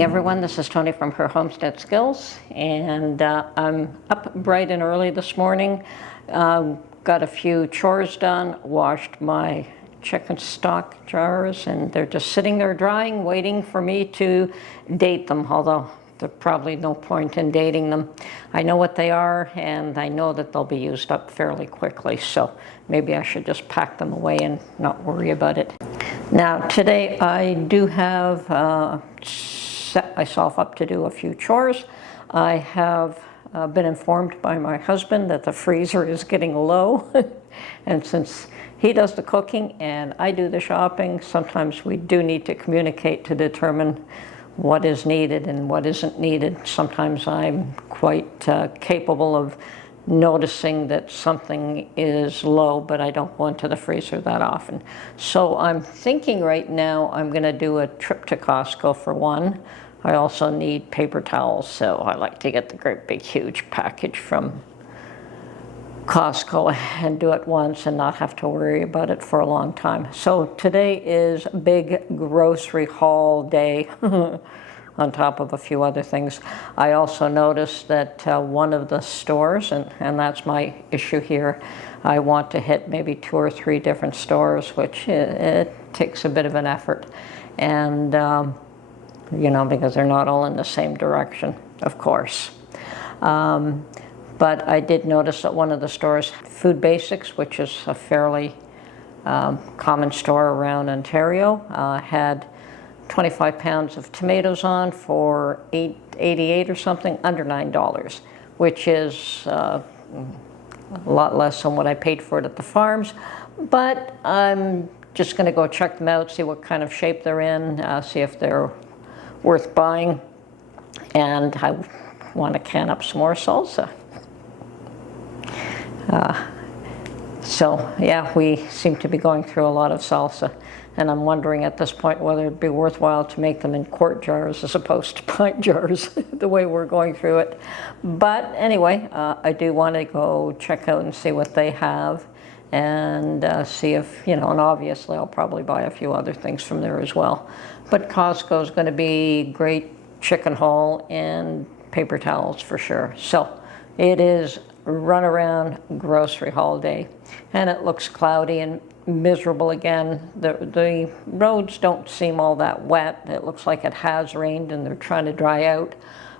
Evening, everyone. This is Tony from Her Homestead Skills, and I'm up bright and early this morning. Got a few chores done, washed my chicken stock jars, and they're just sitting there drying, waiting for me to date them, although there's probably no point in dating them. I know what they are, and I know that they'll be used up fairly quickly, so maybe I should just pack them away and not worry about it. Now, today I do have set myself up to do a few chores. I have been informed by my husband that the freezer is getting low, and since he does the cooking and I do the shopping, sometimes we do need to communicate to determine what is needed and what isn't needed. Sometimes I'm quite capable of noticing that something is low, but I don't go into the freezer that often. So I'm thinking right now I'm going to do a trip to Costco for one. I also need paper towels, so I like to get the great big huge package from Costco and do it once and not have to worry about it for a long time. So today is big grocery haul day. On top of a few other things. I also noticed that one of the stores, and that's my issue here, I want to hit maybe 2 or 3 different stores, which it takes a bit of an effort. And, you know, because they're not all in the same direction, of course. But I did notice that one of the stores, Food Basics, which is a fairly common store around Ontario, had 25 pounds of tomatoes on for $8.88 or something, under $9, which is a lot less than what I paid for it at the farms. But I'm just going to go check them out, see what kind of shape they're in, see if they're worth buying. And I want to can up some more salsa. So yeah, we seem to be going through a lot of salsa. And I'm wondering at this point whether it'd be worthwhile to make them in quart jars as opposed to pint jars, the way we're going through it. But anyway, I do want to go check out and see what they have and see if, you know, and obviously I'll probably buy a few other things from there as well. But Costco is going to be great chicken haul and paper towels for sure. So it is run around grocery haul day, and it looks cloudy and miserable again. The roads don't seem all that wet. It looks like it has rained and they're trying to dry out,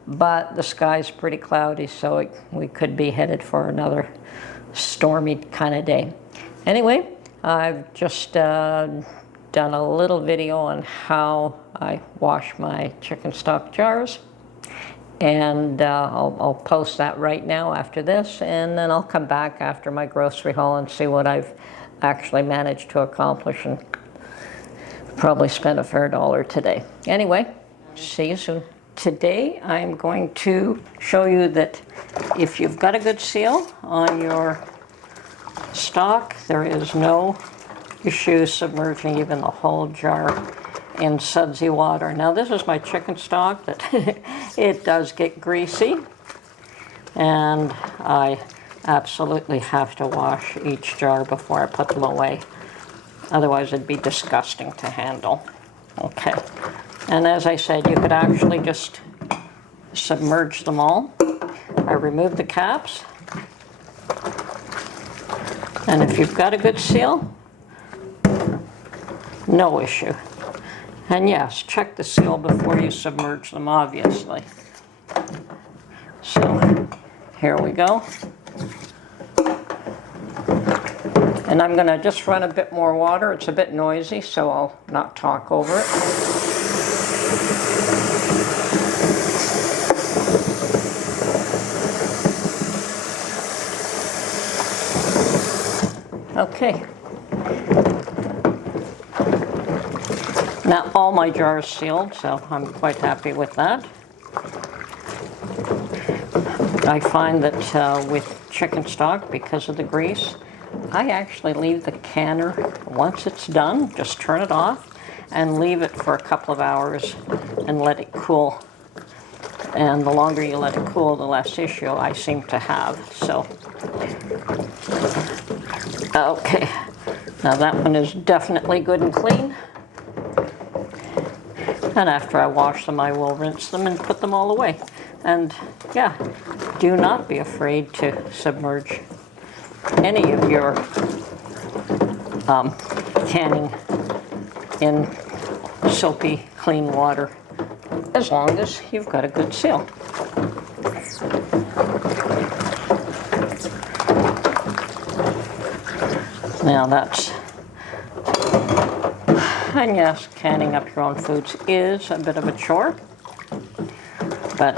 but the sky's pretty cloudy, so we could be headed for another stormy kind of day. Anyway, I've just done a little video on how I wash my chicken stock jars, and I'll post that right now after this, and then I'll come back after my grocery haul and see what I've actually managed to accomplish, and probably spent a fair dollar today. Anyway, see you soon. Today I'm going to show you that if you've got a good seal on your stock, there is no issue submerging even the whole jar in sudsy water. Now this is my chicken stock that it does get greasy, and I absolutely have to wash each jar before I put them away. Otherwise it'd be disgusting to handle. Okay, and as I said, you could actually just submerge them all. I remove the caps, and if you've got a good seal, no issue. And yes, check the seal before you submerge them, obviously. So here we go. And I'm going to just run a bit more water. It's a bit noisy, so I'll not talk over it. Okay. Now all my jars sealed, so I'm quite happy with that. I find that with chicken stock, because of the grease, I actually leave the canner, once it's done, just turn it off and leave it for a couple of hours and let it cool. And the longer you let it cool, the less issue I seem to have. So, okay, now that one is definitely good and clean. And after I wash them, I will rinse them and put them all away. And yeah, do not be afraid to submerge any of your canning in soapy, clean water, as long as you've got a good seal. Now that's, and yes, canning up your own foods is a bit of a chore, but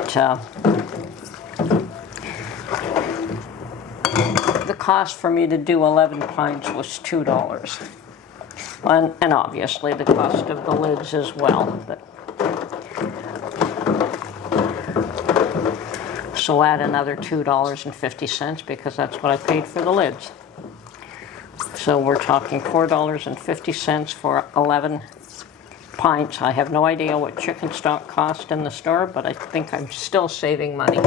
the cost for me to do 11 pints was $2. And obviously the cost of the lids as well. So add another $2.50 because that's what I paid for the lids. So we're talking $4.50 for 11 pints. I have no idea what chicken stock cost in the store, but I think I'm still saving money.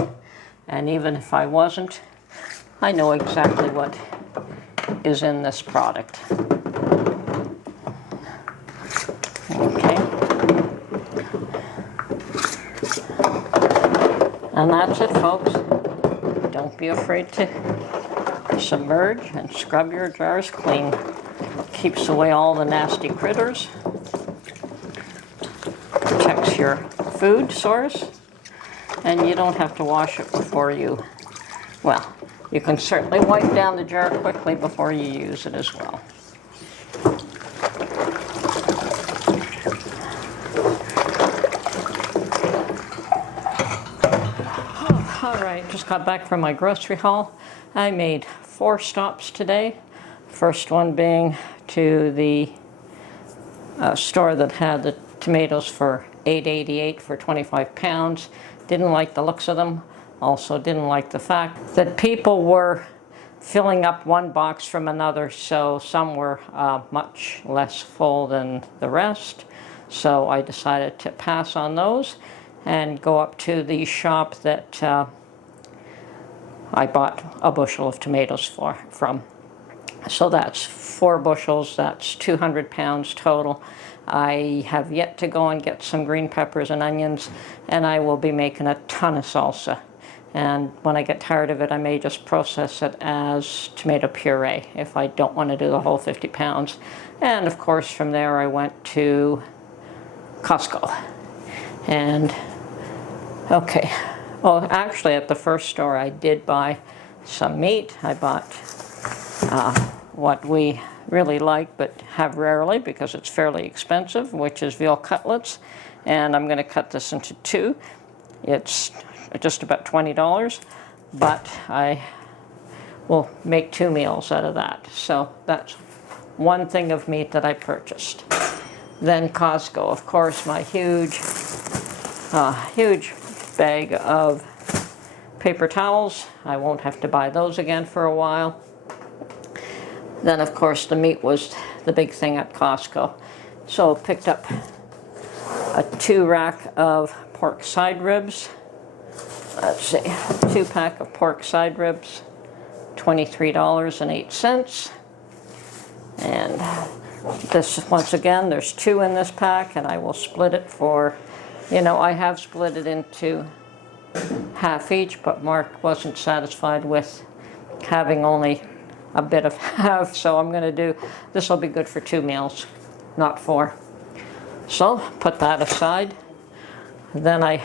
And even if I wasn't, I know exactly what is in this product. Okay. And that's it, folks. Don't be afraid to submerge and scrub your jars clean. Keeps away all the nasty critters. Protects your food source. And you don't have to wash it before you, well, you can certainly wipe down the jar quickly before you use it as well. All right, just got back from my grocery haul. I made 4 stops today. First one being to the store that had the tomatoes for $8.88 for 25 pounds. Didn't like the looks of them. Also didn't like the fact that people were filling up one box from another, so some were much less full than the rest. So I decided to pass on those and go up to the shop that I bought a bushel of tomatoes from. So that's 4 bushels, that's 200 pounds total. I have yet to go and get some green peppers and onions, and I will be making a ton of salsa. And when I get tired of it, I may just process it as tomato puree if I don't want to do the whole 50 pounds. And of course, from there I went to Costco. And okay, well, actually at the first store I did buy some meat. I bought what we really like but have rarely because it's fairly expensive, which is veal cutlets. And I'm going to cut this into 2. It's just about $20, but I will make 2 meals out of that. So that's one thing of meat that I purchased. Then Costco, of course, my huge bag of paper towels. I won't have to buy those again for a while. Then, of course, the meat was the big thing at Costco. So I picked up a 2 rack of pork side ribs. Let's see, 2 pack of pork side ribs, $23.08. And this, once again, there's 2 in this pack, and I will split it for, you know, I have split it into half each, but Mark wasn't satisfied with having only a bit of half, so I'm going to do, this will be good for 2 meals, not 4. So put that aside. Then I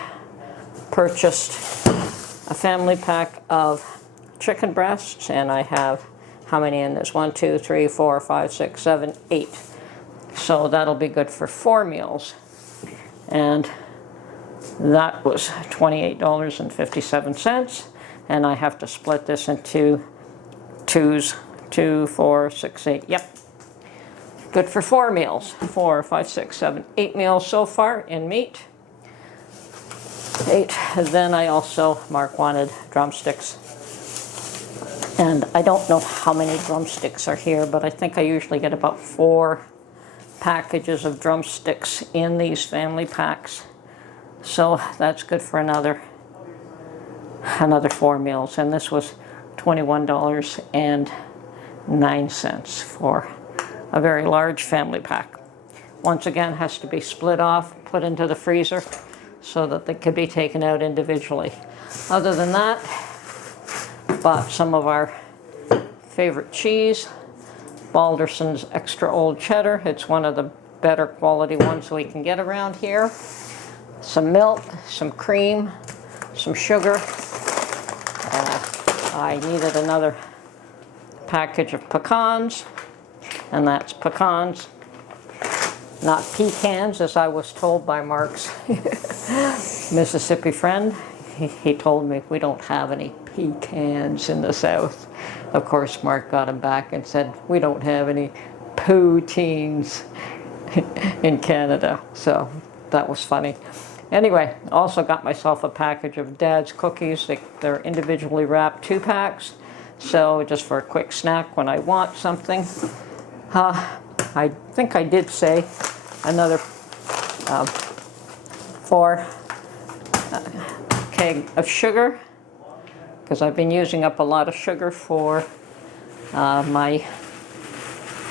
purchased a family pack of chicken breasts, and I have, how many in this? 1, 2, 3, 4, 5, 6, 7, 8. So that'll be good for 4 meals. And that was $28.57. And I have to split this into 2s, 2, 4, 6, 8. Yep. Good for 4 meals. 4, 5, 6, 7, 8 meals so far in meat. 8. And then I also, Mark wanted drumsticks. And I don't know how many drumsticks are here, but I think I usually get about 4 packages of drumsticks in these family packs. So that's good for another 4 meals. And this was $21.09 for a very large family pack. once again, has to be split off, put into the freezer so that they could be taken out individually. Other than that, bought some of our favorite cheese, Balderson's Extra Old Cheddar. It's one of the better quality ones we can get around here. Some milk, some cream, some sugar. I needed another package of pecans, and that's pecans, not pecans, as I was told by Mark's Mississippi friend. He told me we don't have any pecans in the South. Of course, Mark got him back and said we don't have any poutines in Canada. So that was funny. Anyway, also got myself a package of Dad's cookies. They're individually wrapped 2-packs. So just for a quick snack when I want something. I think I did say another 4 keg of sugar, because I've been using up a lot of sugar for my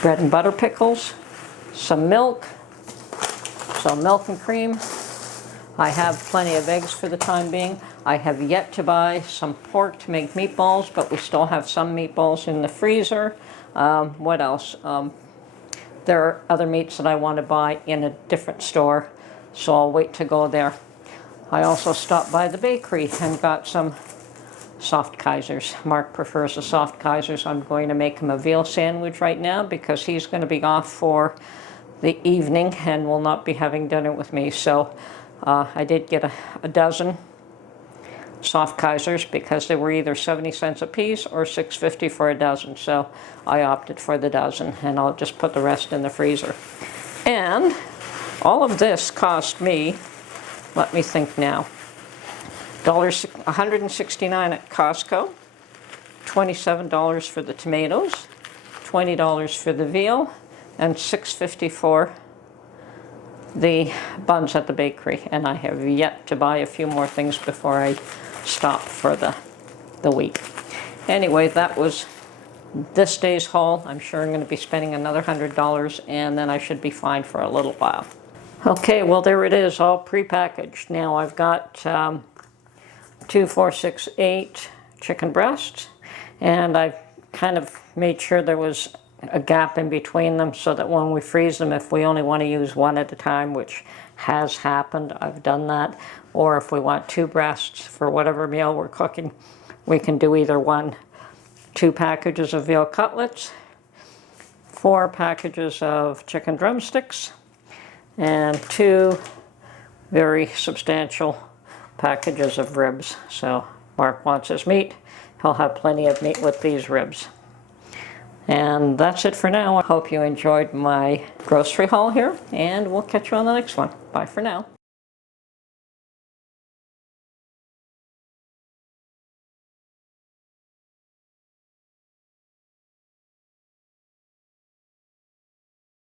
bread and butter pickles. Some milk, so milk and cream. I have plenty of eggs for the time being. I have yet to buy some pork to make meatballs, but we still have some meatballs in the freezer. What else? There are other meats that I want to buy in a different store, so I'll wait to go there. I also stopped by the bakery and got some soft Kaisers. Mark prefers the soft Kaisers. I'm going to make him a veal sandwich right now because he's going to be off for the evening and will not be having dinner with me. So I did get a dozen soft Kaisers because they were either 70 cents a piece or $6.50 for a dozen. So I opted for the dozen, and I'll just put the rest in the freezer. And all of this cost me, let me think now, $169 at Costco, $27 for the tomatoes, $20 for the veal, and $6.50 for the buns at the bakery. And I have yet to buy a few more things before I stop for the week. Anyway, that was this day's haul. I'm sure I'm going to be spending another $100, and then I should be fine for a little while. Okay, well, there it is, all prepackaged. Now I've got 2, 4, 6, 8 chicken breasts, and I've kind of made sure there was a gap in between them so that when we freeze them, if we only want to use one at a time, which has happened, I've done that, or if we want 2 breasts for whatever meal we're cooking, we can do either one. 2 packages of veal cutlets, 4 packages of chicken drumsticks, and 2 very substantial packages of ribs. So Mark wants his meat. He'll have plenty of meat with these ribs. And that's it for now. I hope you enjoyed my grocery haul here, and we'll catch you on the next one. Bye for now.